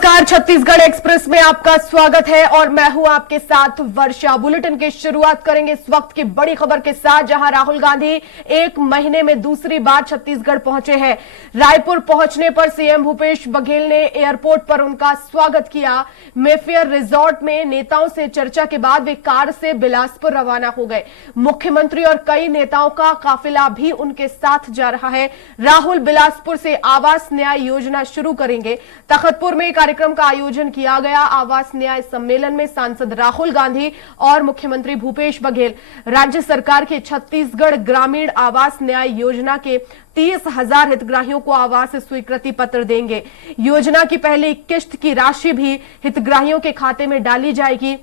नमस्कार, छत्तीसगढ़ एक्सप्रेस में आपका स्वागत है और मैं हूं आपके साथ वर्षा। बुलेटिन की शुरुआत करेंगे इस वक्त की बड़ी खबर के साथ, जहां राहुल गांधी एक महीने में दूसरी बार छत्तीसगढ़ पहुंचे हैं। रायपुर पहुंचने पर सीएम भूपेश बघेल ने एयरपोर्ट पर उनका स्वागत किया। मेफेयर रिजॉर्ट में नेताओं से चर्चा के बाद वे कार से बिलासपुर रवाना हो गए। मुख्यमंत्री और कई नेताओं का काफिला भी उनके साथ जा रहा है। राहुल बिलासपुर से आवास न्याय योजना शुरू करेंगे। तखतपुर में कार्यक्रम का आयोजन किया गया। आवास न्याय सम्मेलन में सांसद राहुल गांधी और मुख्यमंत्री भूपेश बघेल राज्य सरकार के छत्तीसगढ़ ग्रामीण आवास न्याय योजना के 30,000 हितग्राहियों को आवास स्वीकृति पत्र देंगे। योजना की पहली किश्त की राशि भी हितग्राहियों के खाते में डाली जाएगी।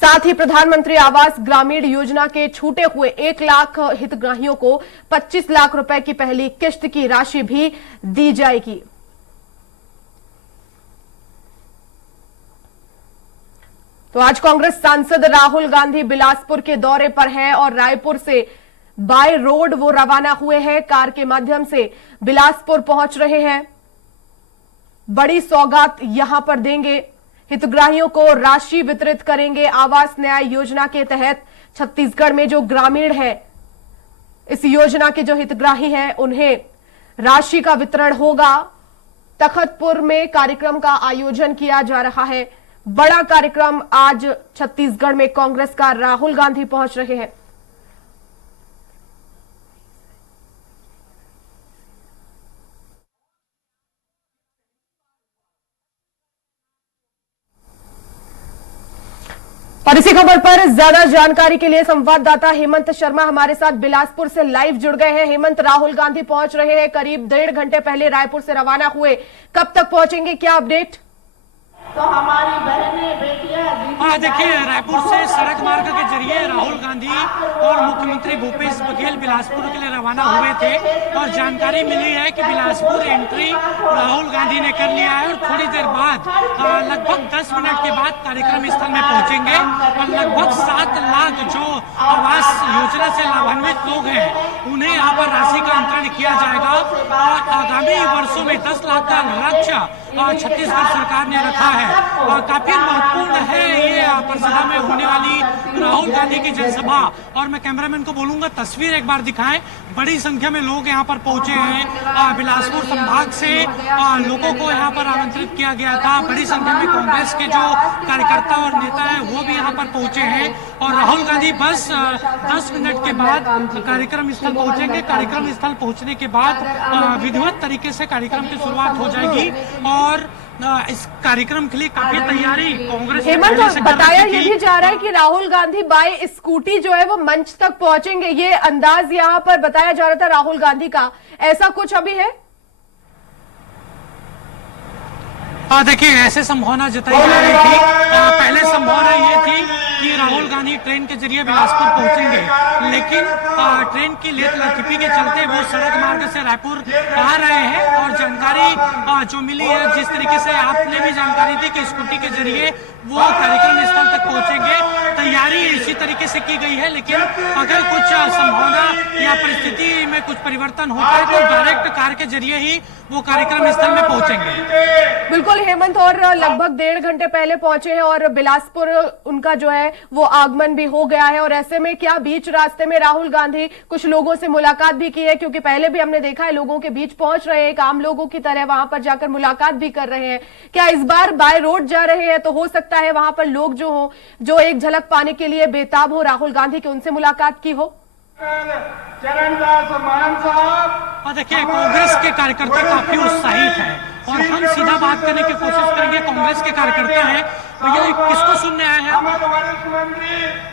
साथ ही प्रधानमंत्री आवास ग्रामीण योजना के छूटे हुए 1 लाख हितग्राहियों को 25 लाख रुपए की पहली किश्त की राशि भी दी जाएगी। तो आज कांग्रेस सांसद राहुल गांधी बिलासपुर के दौरे पर हैं और रायपुर से बाय रोड वो रवाना हुए हैं। कार के माध्यम से बिलासपुर पहुंच रहे हैं। बड़ी सौगात यहां पर देंगे, हितग्राहियों को राशि वितरित करेंगे। आवास न्याय योजना के तहत छत्तीसगढ़ में जो ग्रामीण है, इस योजना के जो हितग्राही हैं, उन्हें राशि का वितरण होगा। तखतपुर में कार्यक्रम का आयोजन किया जा रहा है। बड़ा कार्यक्रम आज छत्तीसगढ़ में कांग्रेस का। राहुल गांधी पहुंच रहे हैं। और इसी खबर पर ज्यादा जानकारी के लिए संवाददाता हेमंत शर्मा हमारे साथ बिलासपुर से लाइव जुड़ गए हैं। हेमंत, राहुल गांधी पहुंच रहे हैं, करीब 1.5 घंटे पहले रायपुर से रवाना हुए, कब तक पहुंचेंगे, क्या अपडेट? तो हमारी बहनें बेटियां देखिए, रायपुर से सड़क मार्ग के जरिए राहुल गांधी और मुख्यमंत्री भूपेश बघेल बिलासपुर के लिए रवाना हुए थे और जानकारी मिली है कि बिलासपुर एंट्री राहुल गांधी ने कर लिया है और थोड़ी देर बाद लगभग 10 मिनट के बाद कार्यक्रम स्थल में पहुंचेंगे और लगभग 7 लाख जो आवास योजना से लाभान्वित लोग हैं उन्हें यहाँ पर राशि का अंतरण किया जाएगा और आगामी वर्षों में 10 लाख का लक्ष्य छत्तीसगढ़ सरकार ने रखा है। काफी महत्वपूर्ण है ये परसदा में होने वाली राहुल गांधी की जनसभा। और मैं कैमरामैन को बोलूंगा तस्वीर एक बार दिखाएं। बड़ी संख्या में लोग यहाँ पर पहुंचे हैं। बिलासपुर संभाग से लोगों को यहाँ पर आमंत्रित किया गया था। बड़ी संख्या में कांग्रेस के जो कार्यकर्ता और नेता हैं वो भी यहाँ पर पहुंचे हैं और राहुल गांधी बस 10 मिनट के बाद कार्यक्रम स्थल पहुंचेंगे। कार्यक्रम स्थल पहुंचने के बाद विधिवत तरीके से कार्यक्रम की शुरुआत हो जाएगी और इस कार्यक्रम के लिए काफी तैयारी कांग्रेस। हेमंत, बताया ये भी जा रहा है कि राहुल गांधी बाय स्कूटी जो है वो मंच तक पहुंचेंगे। ये अंदाज यहाँ पर बताया जा रहा था राहुल गांधी का, ऐसा कुछ अभी है? देखिए, ऐसे संभावना जताई जा रही थी। पहले संभावना ये थी कि राहुल गांधी ट्रेन के जरिए बिलासपुर पहुंचेंगे, लेकिन ट्रेन की लेट लतीफी के चलते वो सड़क मार्ग से रायपुर आ रहे हैं और जानकारी जो मिली है, जिस तरीके से आपने भी जानकारी दी कि स्कूटी के जरिए वो कार्यक्रम स्थल तक पहुंचेंगे। तैयारी इसी तरीके से की गई है, लेकिन अगर कुछ संभावना या परिस्थिति में कुछ परिवर्तन होता है तो डायरेक्ट कार के जरिए ही वो कार्यक्रम स्थल में पहुंचेंगे। बिल्कुल हेमंत, और लगभग 1.5 घंटे पहले पहुंचे हैं और बिलासपुर उनका जो है वो आगमन भी हो गया है। और ऐसे में क्या बीच रास्ते में राहुल गांधी कुछ लोगों से मुलाकात भी की है? क्योंकि पहले भी हमने देखा है लोगों के बीच पहुंच रहे हैं, एक आम लोगों की तरह वहां पर जाकर मुलाकात भी कर रहे हैं। क्या इस बार बाय रोड जा रहे हैं तो हो सकता है वहां पर लोग जो एक झलक पाने के लिए बेताब हो राहुल गांधी के, उनसे मुलाकात की हो? देखिए, कांग्रेस के कार्यकर्ता काफी उत्साहित हैं और हम सीधा बात करने की कोशिश करेंगे। कांग्रेस के कार्यकर्ता हैं, भैया किसको सुनने आए हैं?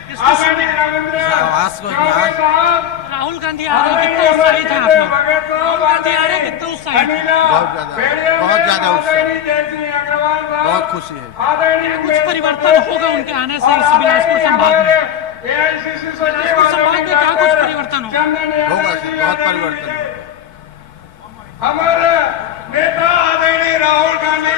किसको सुनने? राहुल गांधी आ रहे हैं, कितने उत्साहित हैं आप लोग? राहुल गांधी आ रहे हैं, कितने उत्साहित हैं? बहुत ज्यादा उत्साहित, बहुत खुशी है। कुछ परिवर्तन होगा उनके आने से इस बिलासपुर संभाग में? बिलासपुर संभाग में क्या कुछ परिवर्तन होगा? बहुत परिवर्तन। हमारे नेता आदरणीय राहुल गांधी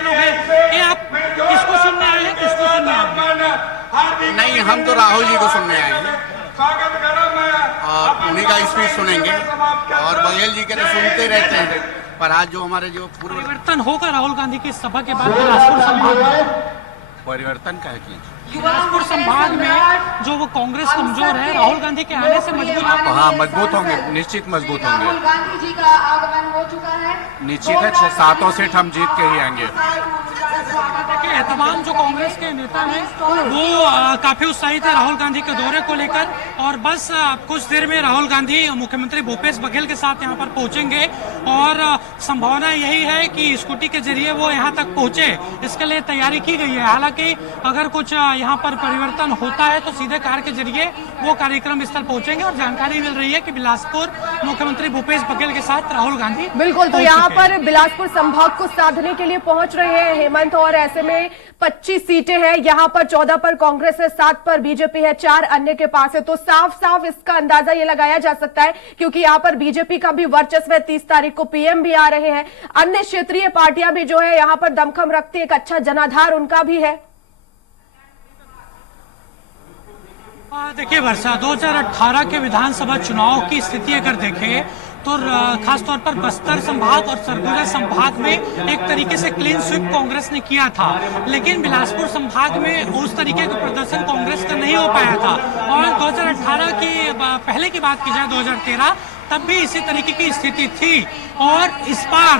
ये आप किसको सुनने आए हैं? किसको सुनने आए हैं? नहीं, हम तो राहुल जी को सुनने आए हैं स्वागत करो। मैं और उन्हीं का स्पीच सुनेंगे और बघेल जी के तो सुनते रहते हैं पर आज जो हमारे जो पूर्व परिवर्तन होगा राहुल गांधी की सभा के बाद बिलासपुर संभाग में? परिवर्तन का है कि बिलासपुर संभाग में जो वो कांग्रेस कमजोर है, राहुल गांधी के आने से मजबूत होगा। हाँ, मजबूत होंगे, निश्चित मजबूत होंगे। राहुल गांधी जी का आगमन हो चुका है। निश्चित है 6-7 सीट हम जीत के ही आएंगे। देखिए, तमाम जो कांग्रेस के नेता हैं वो काफी उत्साहित है राहुल गांधी के दौरे को लेकर, और बस कुछ देर में राहुल गांधी मुख्यमंत्री भूपेश बघेल के साथ यहाँ पर पहुंचेंगे, और संभावना यही है कि स्कूटी के जरिए वो यहाँ तक पहुंचे, इसके लिए तैयारी की गई है। हालांकि अगर कुछ यहाँ पर परिवर्तन होता है तो सीधे कार के जरिए वो कार्यक्रम स्थल पहुंचेंगे, और जानकारी मिल रही है कि बिलासपुर मुख्यमंत्री भूपेश बघेल के साथ राहुल गांधी बिल्कुल, तो यहाँ पर बिलासपुर संभाग को साधने के लिए पहुंच रहे हैं हेमंत, और ऐसे में 25 सीटें हैं यहाँ पर, 14 पर कांग्रेस है, 7 पर बीजेपी है, 4 अन्य के पास है। तो साफ साफ इसका अंदाजा ये लगाया जा सकता है, क्योंकि यहाँ पर बीजेपी का भी वर्चस्व है, 30 तारीख को पीएम भी आ रहे हैं, अन्य क्षेत्रीय पार्टियां भी जो है यहाँ पर दमखम रखती है, एक अच्छा जनाधार उनका भी है। देखिए वर्षा, 2018 के विधानसभा चुनाव की स्थिति अगर देखें तो खासतौर पर बस्तर संभाग और सरगुजा संभाग में एक तरीके से क्लीन स्वीप कांग्रेस ने किया था, लेकिन बिलासपुर संभाग में उस तरीके का प्रदर्शन कांग्रेस का नहीं हो पाया था। और 2018 की पहले की बात की जाए 2013 तब भी इसी तरीके की स्थिति थी, और इस बार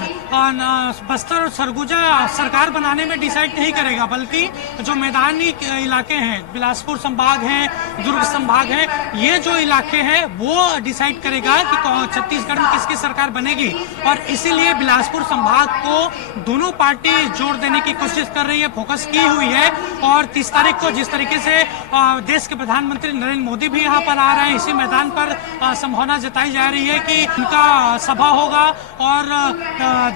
बस्तर और सरगुजा सरकार बनाने में डिसाइड नहीं करेगा, बल्कि जो मैदानी इलाके हैं, बिलासपुर संभाग है, दुर्ग संभाग है, ये जो इलाके हैं वो डिसाइड करेगा कि छत्तीसगढ़ में किसकी सरकार बनेगी। और इसीलिए बिलासपुर संभाग को दोनों पार्टी जोर देने की कोशिश कर रही है, फोकस की हुई है। और 30 तारीख को जिस तरीके से देश के प्रधानमंत्री नरेंद्र मोदी भी यहाँ पर आ रहे हैं, इसी मैदान पर संभावना जताई जा रही है कि उनका सभा होगा, और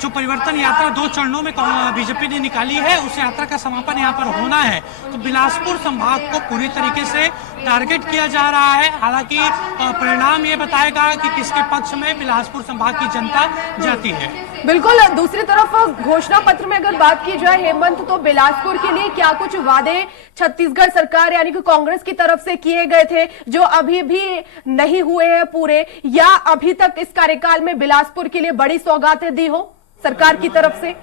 जो परिवर्तन यात्रा 2 चरणों में बीजेपी ने निकाली है, उस यात्रा का समापन यहाँ पर होना है। तो बिलासपुर संभाग को पूरी तरीके से टारगेट किया जा रहा है। हालांकि परिणाम ये बताएगा कि किसके पक्ष में बिलासपुर संभाग की जनता जाती है। बिल्कुल, दूसरी तरफ घोषणा पत्र में अगर बात की जाए हेमंत, तो बिलासपुर के लिए क्या कुछ वादे छत्तीसगढ़ सरकार यानी कि कांग्रेस की तरफ से किए गए थे जो अभी भी नहीं हुए हैं पूरे, या अभी तक इस कार्यकाल में बिलासपुर के लिए बड़ी सौगातें दी हो सरकार की तरफ से?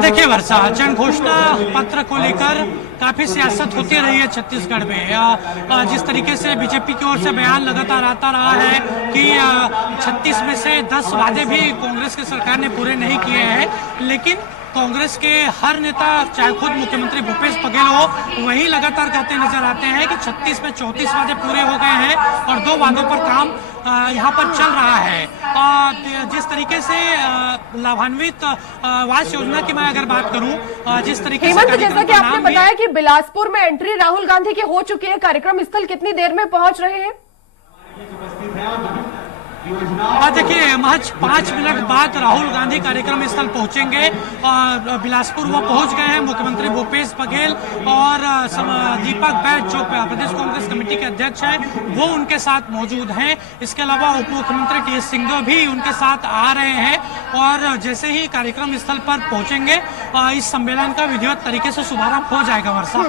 देखिए वर्षा, जन घोषणा पत्र को लेकर काफी सियासत होती रही है छत्तीसगढ़ में। जिस तरीके से बीजेपी की ओर से बयान लगातार आता रहा है कि 36 में से 10 वादे भी कांग्रेस की सरकार ने पूरे नहीं किए हैं, लेकिन कांग्रेस के हर नेता, चाहे खुद मुख्यमंत्री भूपेश बघेल हो, वही लगातार कहते नजर आते हैं कि 36 में 34 वादे पूरे हो गए हैं और 2 वादों पर काम यहाँ पर चल रहा है। जिस तरीके से लाभान्वित आवास योजना की मैं अगर बात करूं, जिस तरीके से जैसा कि आपने बताया कि बिलासपुर में एंट्री राहुल गांधी की हो चुकी है, कार्यक्रम स्थल कितनी देर में पहुंच रहे हैं? देखिए, महज 5 मिनट बाद राहुल गांधी कार्यक्रम स्थल पहुंचेंगे, और बिलासपुर वो पहुंच गए हैं। मुख्यमंत्री भूपेश बघेल और दीपक बैज जो प्रदेश कांग्रेस कमेटी के अध्यक्ष हैं, वो उनके साथ मौजूद हैं। इसके अलावा उप मुख्यमंत्री टी एस सिंहदेव भी उनके साथ आ रहे हैं, और जैसे ही कार्यक्रम स्थल पर पहुंचेंगे इस सम्मेलन का विधिवत तरीके से शुभारंभ हो जाएगा। वर्षा,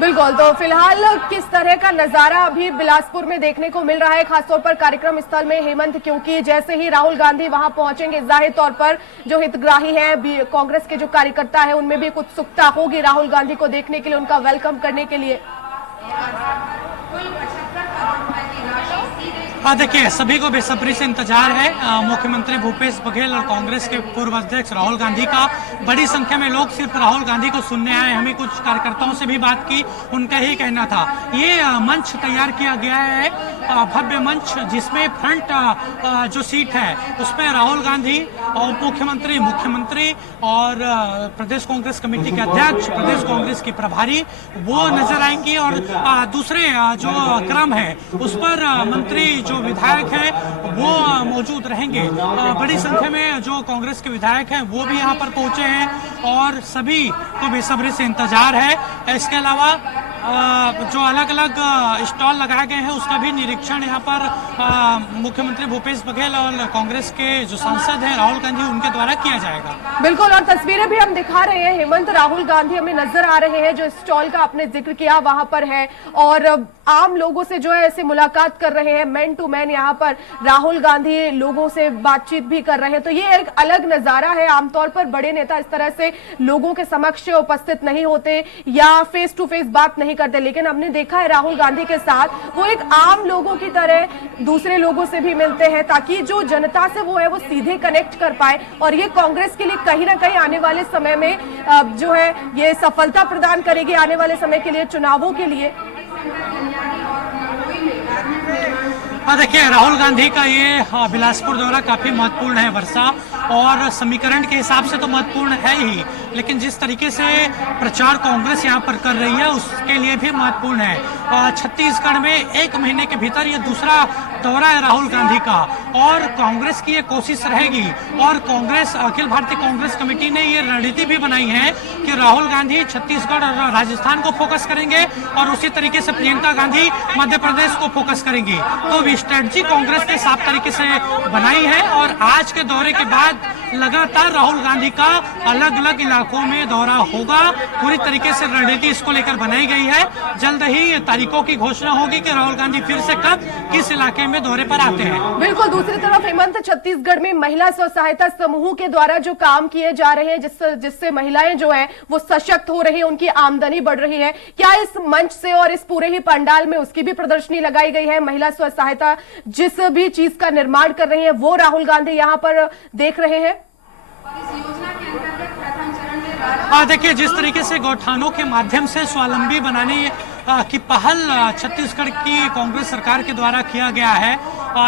बिल्कुल, तो फिलहाल किस तरह का नजारा अभी बिलासपुर में देखने को मिल रहा है, खासतौर पर कार्यक्रम स्थल में हेमंत, क्योंकि जैसे ही राहुल गांधी वहां पहुंचेंगे, जाहिर तौर पर जो हितग्राही हैं, कांग्रेस के जो कार्यकर्ता हैं, उनमें भी कुछ उत्सुकता होगी राहुल गांधी को देखने के लिए, उनका वेलकम करने के लिए। देखिए, सभी को बेसब्री से इंतजार है मुख्यमंत्री भूपेश बघेल और कांग्रेस के पूर्व अध्यक्ष राहुल गांधी का। बड़ी संख्या में लोग सिर्फ राहुल गांधी को सुनने आए। हमें कुछ कार्यकर्ताओं से भी बात की, उनका ही कहना था ये मंच तैयार किया गया है, भव्य मंच, जिसमें फ्रंट जो सीट है उसमें राहुल गांधी और उप मुख्यमंत्री, मुख्यमंत्री और प्रदेश कांग्रेस कमेटी के अध्यक्ष, प्रदेश कांग्रेस की प्रभारी वो नजर आएंगी, और दूसरे जो क्रम है उस पर मंत्री जो विधायक हैं वो मौजूद रहेंगे। बड़ी संख्या में जो कांग्रेस के विधायक हैं वो भी यहाँ पर पहुंचे हैं, और सभी को बेसब्री से इंतजार है। इसके अलावा जो अलग अलग स्टॉल लगाए गए हैं उसका भी निरीक्षण यहाँ पर मुख्यमंत्री भूपेश बघेल और कांग्रेस के जो सांसद हैं राहुल गांधी उनके द्वारा किया जाएगा। बिल्कुल, और तस्वीरें भी हम दिखा रहे हैं। हेमंत, राहुल गांधी हमें नजर आ रहे हैं, जो स्टॉल का आपने जिक्र किया वहां पर है, और आम लोगों से जो है ऐसे मुलाकात कर रहे हैं, मैन टू मैन यहाँ पर राहुल गांधी लोगों से बातचीत भी कर रहे हैं। तो ये एक अलग नजारा है। आमतौर पर बड़े नेता इस तरह से लोगों के समक्ष उपस्थित नहीं होते या फेस टू फेस बात नहीं करते, लेकिन हमने देखा है राहुल गांधी के साथ वो एक आम लोगों की तरह दूसरे लोगों से भी मिलते हैं, ताकि जो जनता से वो है वो सीधे कनेक्ट कर पाए। और ये कांग्रेस के लिए कहीं ना कहीं आने वाले समय में जो है ये सफलता प्रदान करेगी, आने वाले समय के लिए, चुनावों के लिए। देखिए, राहुल गांधी का ये बिलासपुर दौरा काफी महत्वपूर्ण है वर्षा, और समीकरण के हिसाब से तो महत्वपूर्ण है ही, लेकिन जिस तरीके से प्रचार कांग्रेस यहाँ पर कर रही है उसके लिए भी महत्वपूर्ण है। छत्तीसगढ़ में एक महीने के भीतर ये दूसरा दौरा है राहुल गांधी का, और कांग्रेस की ये कोशिश रहेगी, और कांग्रेस, अखिल भारतीय कांग्रेस कमेटी ने ये रणनीति भी बनाई है कि राहुल गांधी छत्तीसगढ़ और राजस्थान को फोकस करेंगे, और उसी तरीके से प्रियंका गांधी मध्य प्रदेश को फोकस करेंगी। तो स्ट्रेटजी कांग्रेस ने साफ तरीके से बनाई है, और आज के दौरे के बाद लगातार राहुल गांधी का अलग अलग इलाकों में दौरा होगा। पूरी तरीके से रणनीति इसको लेकर बनाई गई है। जल्द ही तारीखों की घोषणा होगी कि राहुल गांधी फिर से कब किस इलाके में दौरे पर आते हैं। बिल्कुल, दूसरी तरफ हेमंत, छत्तीसगढ़ में महिला स्व सहायता समूह के द्वारा जो काम किए जा रहे हैं, जिससे महिलाएं जो है वो सशक्त हो रही है, उनकी आमदनी बढ़ रही है, क्या इस मंच से और इस पूरे ही पंडाल में उसकी भी प्रदर्शनी लगाई गई है? महिला स्व सहायता जिस भी चीज का निर्माण कर रही है वो राहुल गांधी यहाँ पर देख रहे हैं। इस योजना के अंतर्गत प्रथम चरण में देखिए, जिस तरीके से गौठानों के माध्यम से स्वावलंबी बनाने की पहल छत्तीसगढ़ की कांग्रेस सरकार के द्वारा किया गया है,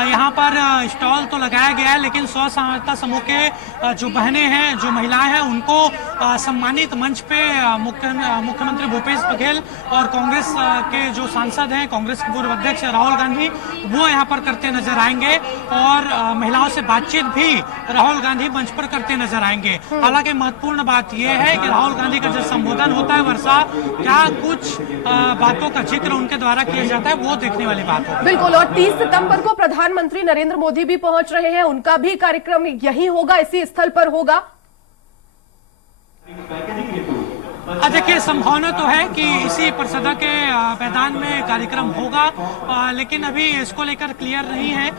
यहाँ पर स्टॉल तो लगाया गया है, लेकिन स्व सहायता समूह के जो बहनें हैं, जो महिलाएं हैं, उनको सम्मानित मंच पे मुख्यमंत्री भूपेश बघेल और कांग्रेस के जो सांसद हैं, कांग्रेस के पूर्व अध्यक्ष राहुल गांधी, वो यहाँ पर करते नजर आएंगे, और महिलाओं से बातचीत भी राहुल गांधी मंच पर करते नजर आएंगे। हालांकि महत्वपूर्ण बात यह है कि राहुल गांधी का जो संबोधन होता है वर्षा, क्या कुछ बातों का जिक्र उनके द्वारा किया जाता है, वो देखने वाली बात है। बिल्कुल, और 30 सितंबर को प्रधानमंत्री नरेंद्र मोदी भी पहुंच रहे हैं, उनका भी कार्यक्रम यही होगा, इसी स्थल पर होगा। देखिए, संभावना तो है कि इसी परिषदा के मैदान में कार्यक्रम होगा, लेकिन अभी इसको लेकर क्लियर नहीं है।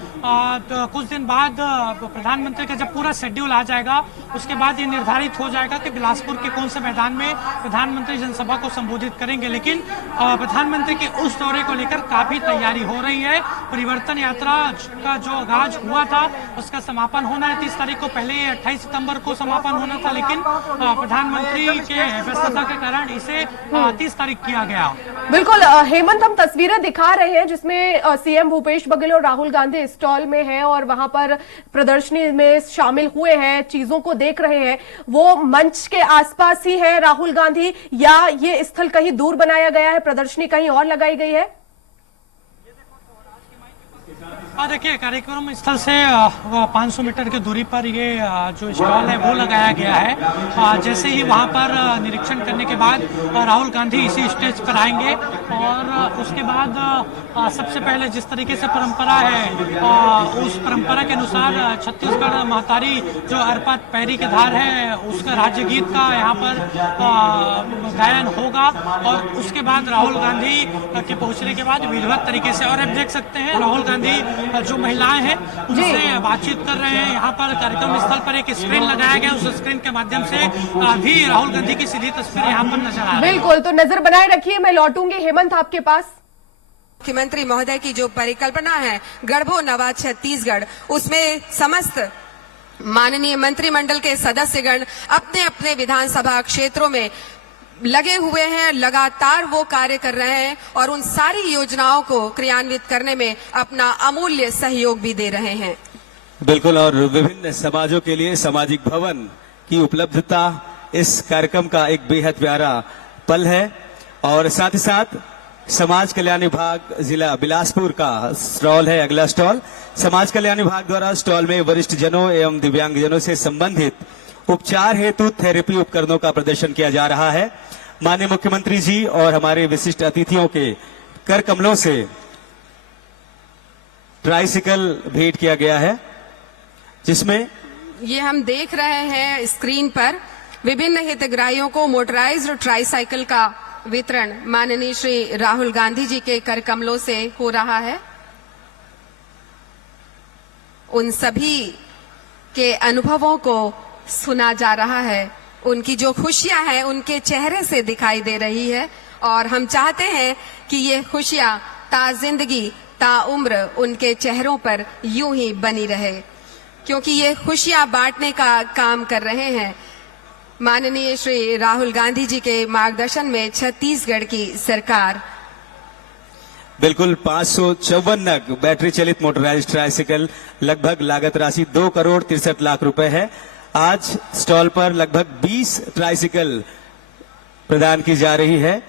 तो कुछ दिन बाद प्रधानमंत्री का जब पूरा शेड्यूल आ जाएगा, उसके बाद ये निर्धारित हो जाएगा कि बिलासपुर के कौन से मैदान में प्रधानमंत्री जनसभा को संबोधित करेंगे। लेकिन प्रधानमंत्री के उस दौरे को लेकर काफी तैयारी हो रही है। परिवर्तन यात्रा का जो आगाज हुआ था उसका समापन होना है 30 तारीख को, पहले 28 सितंबर को समापन होना था, लेकिन प्रधानमंत्री के व्यस्तता के कारण इसे 30 तारीख किया गया। बिल्कुल हेमंत, हम तस्वीरें दिखा रहे हैं जिसमें सीएम भूपेश बघेल और राहुल गांधी स्टॉल में हैं और वहां पर प्रदर्शनी में शामिल हुए हैं, चीजों को देख रहे हैं। वो मंच के आसपास ही है राहुल गांधी, या ये स्थल कहीं दूर बनाया गया है, प्रदर्शनी कहीं और लगाई गई है? देखिए, कार्यक्रम स्थल से 500 मीटर की दूरी पर ये जो स्टॉल है वो लगाया गया है। जैसे ही वहां पर निरीक्षण करने के बाद राहुल गांधी इसी स्टेज पर आएंगे, और उसके बाद सबसे पहले जिस तरीके से परंपरा है उस परंपरा के अनुसार छत्तीसगढ़ महतारी जो अरपत पैरी के धार है उसका राज्य गीत का यहाँ पर गायन होगा, और उसके बाद राहुल गांधी के पहुंचने के बाद विधिवत तरीके से, और अब देख सकते हैं राहुल गांधी जो महिलाएं हैं उनसे बातचीत कर रहे हैं। यहाँ पर कार्यक्रम स्थल पर एक स्क्रीन लगाया गया, उस स्क्रीन के माध्यम से भी राहुल गांधी की सीधी तस्वीर यहाँ पर नजर आ रही है। बिल्कुल, तो नजर बनाए रखिए। मैं लौटूंगी हेमंत आपके पास। मुख्यमंत्री महोदय की जो परिकल्पना है गढ़बो नवा छत्तीसगढ़, उसमें समस्त माननीय मंत्रिमंडल के सदस्यगण अपने अपने विधानसभा क्षेत्रों में लगे हुए हैं, लगातार वो कार्य कर रहे हैं और उन सारी योजनाओं को क्रियान्वित करने में अपना अमूल्य सहयोग भी दे रहे हैं। बिल्कुल, और विभिन्न समाजों के लिए सामाजिक भवन की उपलब्धता इस कार्यक्रम का एक बेहद प्यारा पल है। और साथ ही साथ समाज कल्याण विभाग जिला बिलासपुर का स्टॉल है, अगला स्टॉल। समाज कल्याण विभाग द्वारा स्टॉल में वरिष्ठ जनों एवं दिव्यांगजनों से संबंधित उपचार हेतु थेरेपी उपकरणों का प्रदर्शन किया जा रहा है। माननीय मुख्यमंत्री जी और हमारे विशिष्ट अतिथियों के कर कमलों से ट्राइसिकल भेंट किया गया है, जिसमें ये हम देख रहे हैं स्क्रीन पर विभिन्न हितग्राहियों को मोटराइज्ड ट्राइसाइकिल का वितरण माननीय श्री राहुल गांधी जी के कर कमलों से हो रहा है। उन सभी के अनुभवों को सुना जा रहा है, उनकी जो खुशियां हैं उनके चेहरे से दिखाई दे रही है और हम चाहते हैं कि ये खुशियां ता जिंदगी ता उम्र उनके चेहरों पर यूं ही बनी रहे, क्योंकि ये खुशियां बांटने का काम कर रहे हैं माननीय श्री राहुल गांधी जी के मार्गदर्शन में छत्तीसगढ़ की सरकार। बिल्कुल 554 नग बैटरी चलित मोटराइज्ड ट्राइसिकल, लगभग लागत राशि 2,63,00,000 रुपए है। आज स्टॉल पर लगभग 20 ट्राइसिकल प्रदान की जा रही है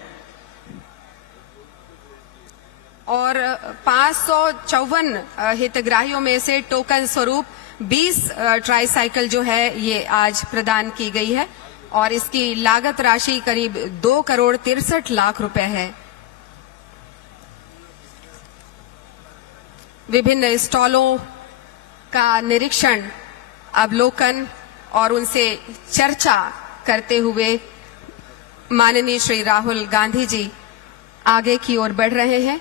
और 554 हितग्राहियों में से टोकन स्वरूप 20 ट्राइसाइकिल जो है ये आज प्रदान की गई है और इसकी लागत राशि करीब 2,63,00,000 रुपए है। विभिन्न स्टॉलों का निरीक्षण, अवलोकन और उनसे चर्चा करते हुए माननीय श्री राहुल गांधी जी आगे की ओर बढ़ रहे हैं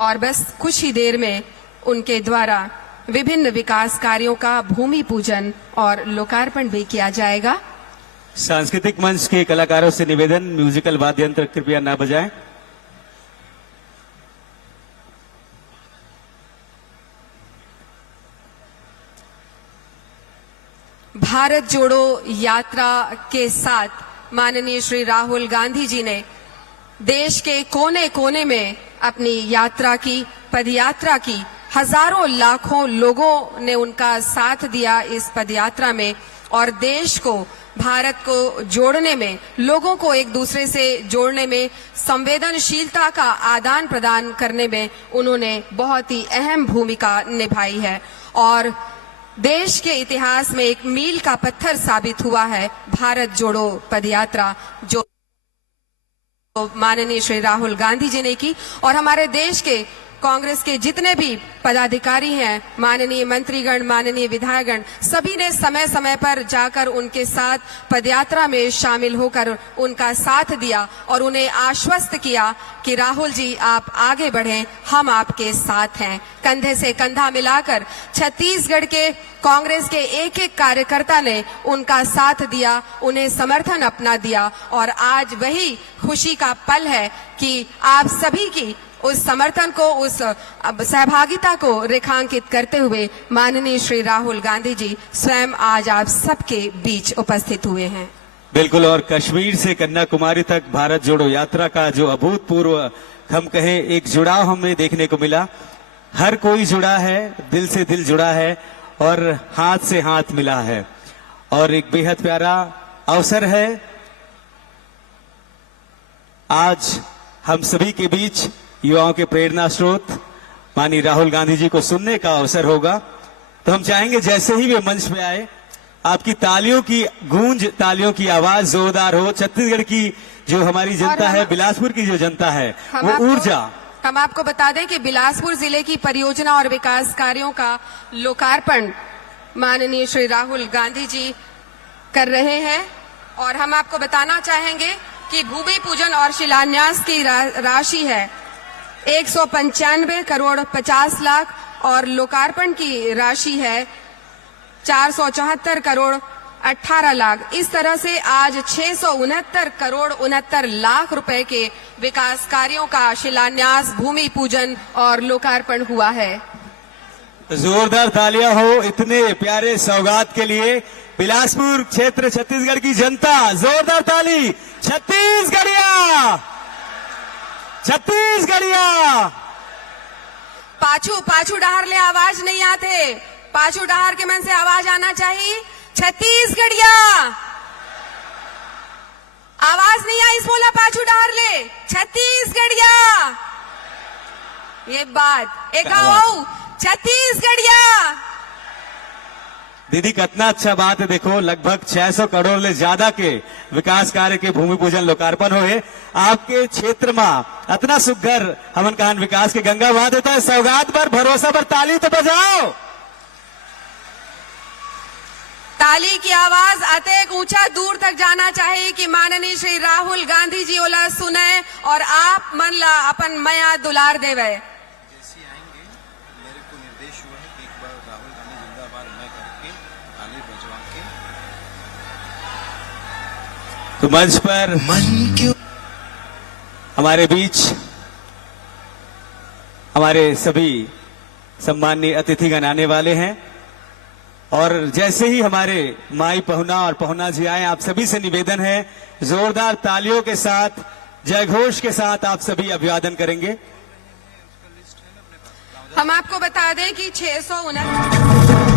और बस कुछ ही देर में उनके द्वारा विभिन्न विकास कार्यों का भूमि पूजन और लोकार्पण भी किया जाएगा। सांस्कृतिक मंच के कलाकारों से निवेदन, म्यूजिकल वाद्य यंत्र कृपया ना बजाएं। भारत जोड़ो यात्रा के साथ माननीय श्री राहुल गांधी जी ने देश के कोने कोने में अपनी यात्रा की, पदयात्रा की। हजारों लाखों लोगों ने उनका साथ दिया इस पदयात्रा में और देश को, भारत को जोड़ने में, लोगों को एक दूसरे से जोड़ने में, संवेदनशीलता का आदान प्रदान करने में उन्होंने बहुत ही अहम भूमिका निभाई है और देश के इतिहास में एक मील का पत्थर साबित हुआ है भारत जोड़ो पदयात्रा, जो माननीय श्री राहुल गांधी जी ने की। और हमारे देश के कांग्रेस के जितने भी पदाधिकारी हैं, माननीय मंत्रीगण, माननीय विधायकगण, सभी ने समय समय पर जाकर उनके साथ पदयात्रा में शामिल होकर उनका साथ दिया और उन्हें आश्वस्त किया कि राहुल जी आप आगे बढ़ें, हम आपके साथ हैं। कंधे से कंधा मिलाकर छत्तीसगढ़ के कांग्रेस के एक एक कार्यकर्ता ने उनका साथ दिया, उन्हें समर्थन अपना दिया और आज वही खुशी का पल है कि आप सभी की उस समर्थन को, उस सहभागिता को रेखांकित करते हुए माननीय श्री राहुल गांधी जी स्वयं आज आप सबके बीच उपस्थित हुए हैं। बिल्कुल, और कश्मीर से कन्याकुमारी तक भारत जोड़ो यात्रा का जो अभूतपूर्व, हम कहें, एक जुड़ाव हमें देखने को मिला। हर कोई जुड़ा है, दिल से दिल जुड़ा है और हाथ से हाथ मिला है और एक बेहद प्यारा अवसर है। आज हम सभी के बीच युवाओं के प्रेरणा स्रोत माननीय राहुल गांधी जी को सुनने का अवसर होगा, तो हम चाहेंगे जैसे ही वे मंच पे आए, आपकी तालियों की गूंज, तालियों की आवाज जोरदार हो। छत्तीसगढ़ की जो हमारी जनता है, बिलासपुर की जो जनता है, वो ऊर्जा। हम आपको बता दें कि बिलासपुर जिले की परियोजना और विकास कार्यों का लोकार्पण माननीय श्री राहुल गांधी जी कर रहे हैं और हम आपको बताना चाहेंगे कि भूमि पूजन और शिलान्यास की राशि है 195 करोड़ 50 लाख और लोकार्पण की राशि है 474 करोड़ 18 लाख। इस तरह से आज 669 करोड़ 69 लाख रुपए के विकास कार्यों का शिलान्यास, भूमि पूजन और लोकार्पण हुआ है। जोरदार तालियां हो इतने प्यारे सौगात के लिए। बिलासपुर क्षेत्र, छत्तीसगढ़ की जनता, जोरदार ताली। छत्तीसगढ़िया, छत्तीसगढ़िया। पाछू डहार ले आवाज नहीं आते, पाछू डहार के मन से आवाज आना चाहिए। छत्तीसगढ़िया, आवाज नहीं आई, बोला पाछू डहार ले। छत्तीसगढ़िया, ये बात एक आओ। छत्तीसगढ़िया, दीदी कितना अच्छा बात है, देखो लगभग 600 करोड़ ले ज्यादा के विकास कार्य के भूमि पूजन लोकार्पण हुए आपके क्षेत्र में। इतना सुघर हमन कहन विकास के गंगा बहा देता है। सौगात पर भरोसा पर ताली तो बजाओ। ताली की आवाज अतेक ऊंचा दूर तक जाना चाहिए कि माननीय श्री राहुल गांधी जी ओला सुने और आप मन ला अपन मया दुलार देवे। जैसे आएंगे मेरे को निर्देश हुआ है कि एक बार राहुल गांधी जिंदाबाद मैं करके ताली बजवा के तो मंच पर हमारे बीच हमारे सभी सम्माननीय अतिथिगण आने वाले हैं और जैसे ही हमारे माई पहुना और पहुना जी आए, आप सभी से निवेदन है जोरदार तालियों के साथ जय घोष के साथ आप सभी अभिवादन करेंगे। हम आपको बता दें कि 629